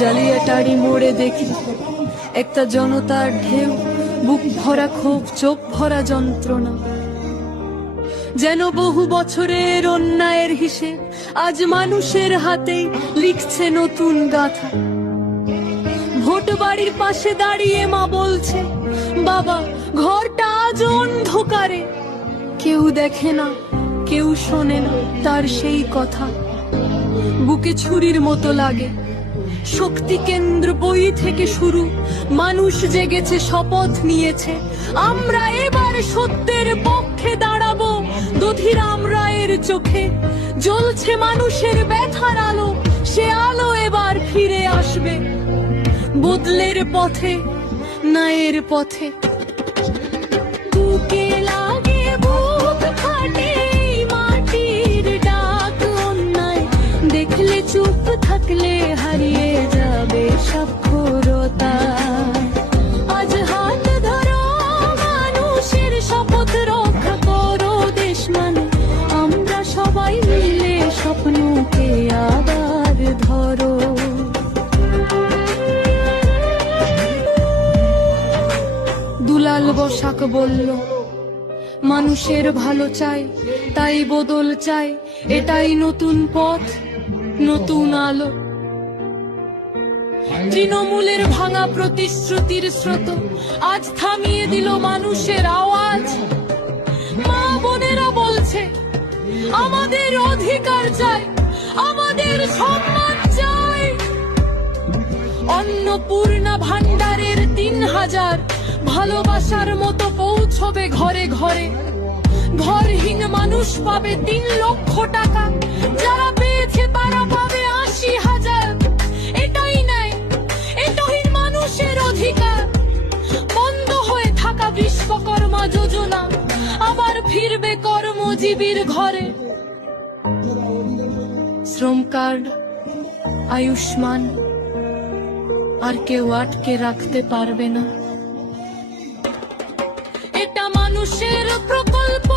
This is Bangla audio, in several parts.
জালিয়াটারি মোড়ে দেখি একটা জনতার ঢেউ, বুক ভরা ক্ষোভ, চোখ ভরা যন্ত্রণা। যেন বহু বছরের অন্যায়ের হিসেব আজ মানুষের হাতেই লিখছে নতুন গাথা। ভোট বাড়ির পাশে দাঁড়িয়ে মা বলছে, বাবা ঘরটা আজ অন্ধকারে। কেউ দেখে না, কেউ শোনে না তার সেই কথা। বুকে ছুরির মতো লাগে, শক্তি কেন্দ্র বই থেকে শুরু। মানুষ জেগেছে, শপথ নিয়েছে, আমরা এবার সত্যের পক্ষে দাঁড়াবো। দধিরাম রায়ের চোখে জ্বলছে মানুষের ব্যথার আলো, সে আলো এবার ফিরে আসবে বদলের পথে, ন্যায়ের পথে। বুকে লাগে, বুক ফাটে, মাটির ডাক অন্যায় দেখলে, চুপ থাকলে হারিয়ে যাবে সাক্ষরতা। আজ হাত ধরো, মানুষের শপথ রক্ষা করো দেশ মানে। আমরা সবাই মিলে স্বপ্নকে আবার ধরো। দুলাল বসাক বলল, মানুষের ভালো চাই, তাই বদল চাই, এটাই নতুন পথ, নতুন আলো। তৃণমূলের ভাঙা প্রতিশ্রুতির স্রোত আজ থামিয়ে দিল মানুষের আওয়াজ। মা বোনেরা বলছে, আমাদের অধিকার চাই, আমাদের সম্মান চাই। অন্নপূর্ণা ভান্ডারের ৩,০০০ ভালোবাসার মতো পৌঁছবে ঘরে ঘরে। ঘরহীন মানুষ পাবে ৩ লক্ষ টাকা, যারা পেয়েছে তারা পাবে ৮০,০০০। এটাই নাই, এটাই মানুষের অধিকার। বন্ধ হয়ে থাকা বিশ্বকর্মা যোজনা আবার ফিরবে কর্মজীবীর ঘরে। শ্রম কার্ড, আয়ুষ্মান আর কেউ আটকে রাখতে পারবে না। এটা মানুষের প্রকল্প,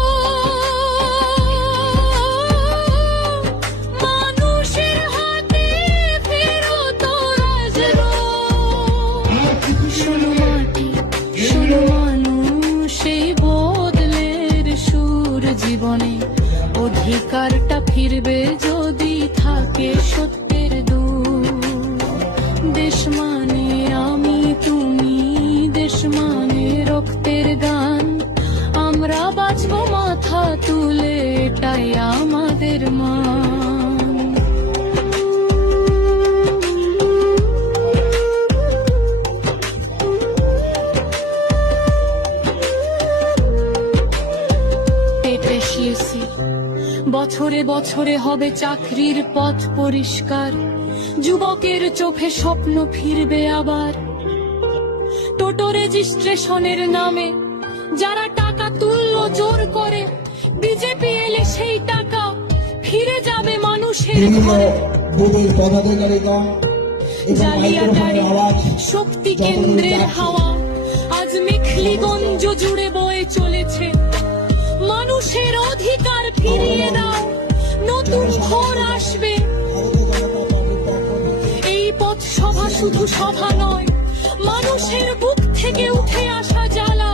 মানুষের হাতে ফেরত রাজরোগ। শোনো মাটি, শোনো মানুষ, এই বদলের সুর জীবনে। অধিকারটা ফিরবে যদি থাকে সত্যের দূত। দেশ মানে আমি তুমি, দেশ মানে রক্তের গান। আমরা বাঁচবো মাথা তুলে, এটাই আমাদের মান। বছরে বছরে হবে চাকরির পথ পরিষ্কার। যুবকের চোখে স্বপ্ন ফিরবে আবার। টোটো রেজিস্ট্রেশনের নামে যারা টাকা তুললো জোর করে, বিজেপি এলে সেই টাকা ফিরে যাবে মানুষের ঘরে। জালিয়াটারি শক্তি কেন্দ্রের হাওয়া আজ মেখলিগঞ্জ জুড়ে বয়ে চলেছে। মানুষের অধিকার ফিরিয়ে দাও, নতুন ভোর আসবে। এই পথ সভা শুধু সভা নয়, মানুষের বুক থেকে উঠে আসা জ্বালা।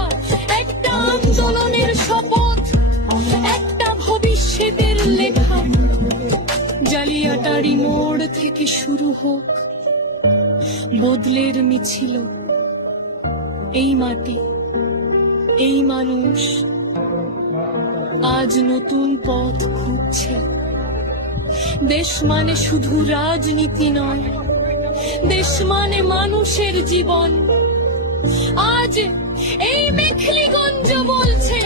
একটা আন্দোলনের শপথ, একটা ভবিষ্যতের লেখা। জালিয়াটারি মোড় থেকে শুরু হোক বদলের মিছিল। এই মাটি, এই মানুষ আজ নতুন পথ খুঁজছে। দেশ মানে শুধু রাজনীতি নয়, দেশ মানে মানুষের জীবন। আজ এই মেখলিগঞ্জ বলছে,